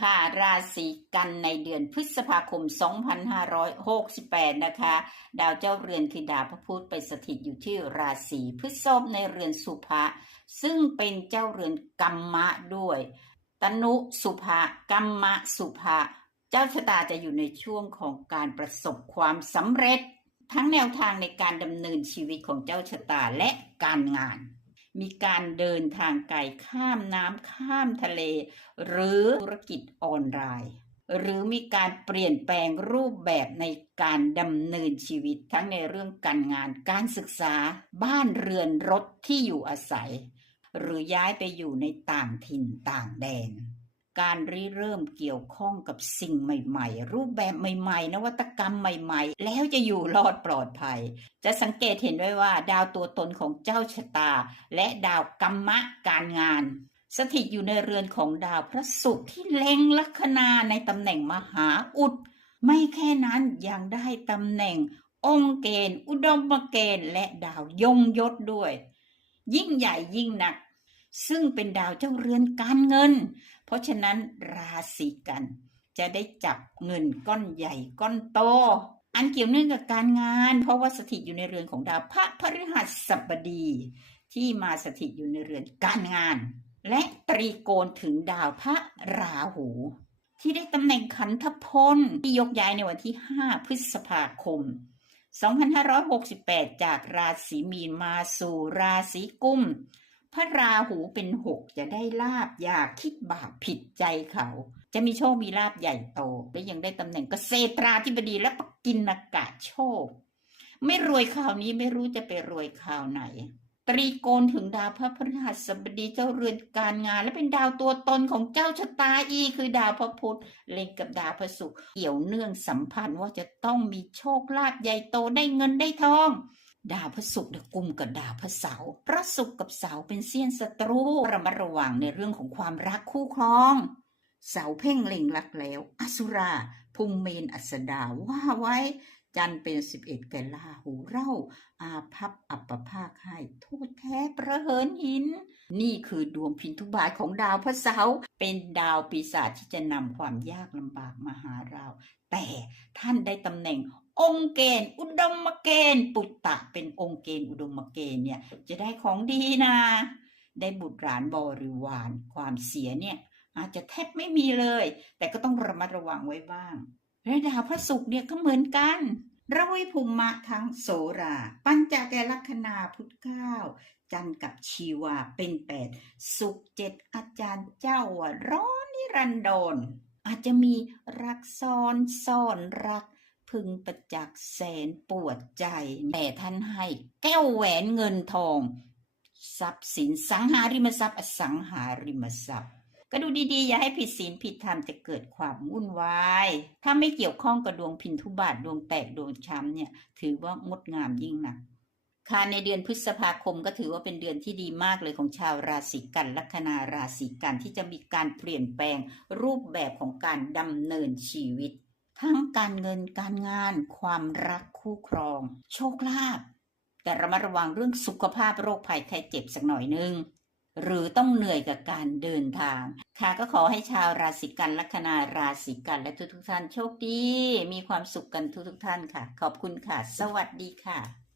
ค่ะราศีกันในเดือนพฤษภาคม 2568 นะคะ ดาวเจ้าเรือนคือดาวพระพุธไปสถิตอยู่ที่ราศีพฤษภในเรือนสุภะซึ่งเป็นเจ้าเรือนกัมมะด้วย ตนุสุภะกัมมะสุภะเจ้าชะตาจะอยู่ในช่วงของการประสบความสำเร็จ ทั้งแนวทางในการดำเนินชีวิตของเจ้าชะตาและการงาน มีการเดินทางไกลข้ามน้ำข้ามทะเล หรือธุรกิจออนไลน์ หรือมีการเปลี่ยนแปลงรูปแบบในการดำเนินชีวิตทั้งในเรื่องการงานการศึกษาบ้านเรือนรถที่อยู่อาศัย หรือย้ายไปอยู่ในต่างถิ่นต่างแดน การริเริ่มเกี่ยวข้องกับสิ่งใหม่ๆ รูปแบบใหม่ๆ นวัตกรรมใหม่ๆ แล้วจะอยู่รอดปลอดภัย จะสังเกตเห็นได้ว่า ดาวตัวตนของเจ้าชะตา และดาวกัมมะการงาน สถิตอยู่ในเรือนของดาวพระศุกร์ที่เล็งลัคนาในตำแหน่งมหาอุด ไม่แค่นั้นยังได้ตำแหน่ง องค์เกณฑ์ อุดมเกณฑ์และดาวยงยศด้วย ยิ่งใหญ่ยิ่งหนัก ซึ่งเป็นดาวเจ้าเรือนการเงิน เพราะฉะนั้นราศีกัน จะได้จับเงินก้อนใหญ่ก้อนโต อันเกี่ยวเนื่องกับการงาน เพราะว่าสถิตอยู่ในเรือนของดาวพระพฤหัสบดี ที่มาสถิตอยู่ในเรือนการงาน และตรีโกณถึงดาวพระราหู ที่ได้ตำแหน่งขันธพลที่ยกย้ายในวันที่ 5 พฤษภาคม2568 จากราศีมีนมาสู่ราศีกุม พระราหูเป็นหกจะได้ลาบอย่าคิดบาปผิดใจเขา จะมีโชคมีลาบใหญ่โต และยังได้ตำแหน่งเกษตราธิบดีและปกินากาศโชค ไม่รวยข่าวนี้ไม่รู้จะไปรวยข่าวไหนตรีโกณถึงดาวพระพฤหัสบดีเจ้าเรือนการงาน และเป็นดาวตัวตนของเจ้าชะตาอีคือดาวพระพุธเล็งกับดาวพระศุกร์เกี่ยวเนื่องสัมพันธ์ว่าจะต้องมีโชคลาภใหญ่โตได้เงินได้ทอง ดาวพระศุกร์กุมกับดาวพระเสาร์พระศุกร์กับเสาร์เป็นเสี้ยนศัตรูระมัดระวังในเรื่องของความรักคู่ครอง เสาเพ่งเล็งรักแล้วอสุราภูมิเมนอัสดาว่าไว้ จันเป็นสิบเอ็ดแกลาหูเร่า อาพับอัปปภาคให้โทษแท้ประเหินหิน นี่คือดวงพินทุบาทของดาวพระเสาร์เป็นดาวปีศาจที่จะนำความยากลำบากมาหาเรา แต่ท่านได้ตำแหน่ง องค์เกณฑ์ อุดมเกณฑ์ ปุตตะเป็นองค์เกณฑ์อุดมเกณฑ์เนี่ยจะได้ของดีนะ ได้บุตรหลานบริวารความเสียเนี่ยอาจจะแทบไม่มีเลย แต่ก็ต้องระมัดระวังไว้บ้างและดาวพระศุกร์เนี่ยก็เหมือนกันระวิภูมะทั้งโสรา ปัญจแกลัคนาพุทธเก้า จันทร์กับชีวาเป็นแปด สุขเจ็ดอาจารย์เจ้าร้อนนิรันดรอาจจะมีรักซ้อนซ่อนรัก พึงประจักษ์แสนปวดใจ แต่ท่านให้แก้วแหวนเงินทอง ทรัพย์สินสังหาริมทรัพย์อสังหาริมทรัพย์ ก็ดูดีๆ อย่าให้ผิดศีลผิดธรรมจะเกิดความวุ่นวาย ถ้าไม่เกี่ยวข้องกับดวงพินทุบาทดวงแตกดวงช้ำเนี่ย ถือว่างดงามยิ่งนะค่ะในเดือนพฤษภาคมก็ถือว่าเป็นเดือนที่ดีมากเลยของชาวราศีกันลัคนาราศีกันที่จะมีการเปลี่ยนแปลงรูปแบบของการดำเนินชีวิต ทั้งการเงินการงาน ความรักคู่ครอง โชคลาภแต่ระมัดระวังเรื่องสุขภาพโรคภัยไข้เจ็บสักหน่อยนึงหรือต้องเหนื่อยกับการเดินทาง ค่ะก็ขอให้ชาวราศีกันลัคนาราศีกันและทุกทุกท่านโชคดี มีความสุขกันทุกทุกท่านค่ะ ขอบคุณค่ะ สวัสดีค่ะ